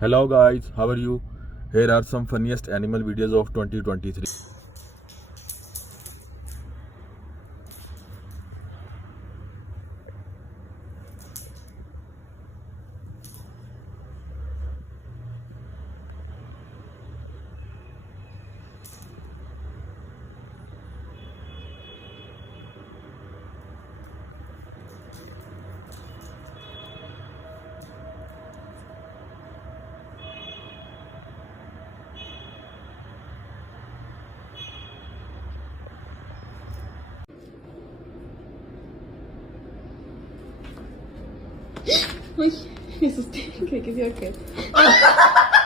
Hello guys, how are you? Here are some funniest animal videos of 2023. Uy, me asusté, creí que se iba a caer.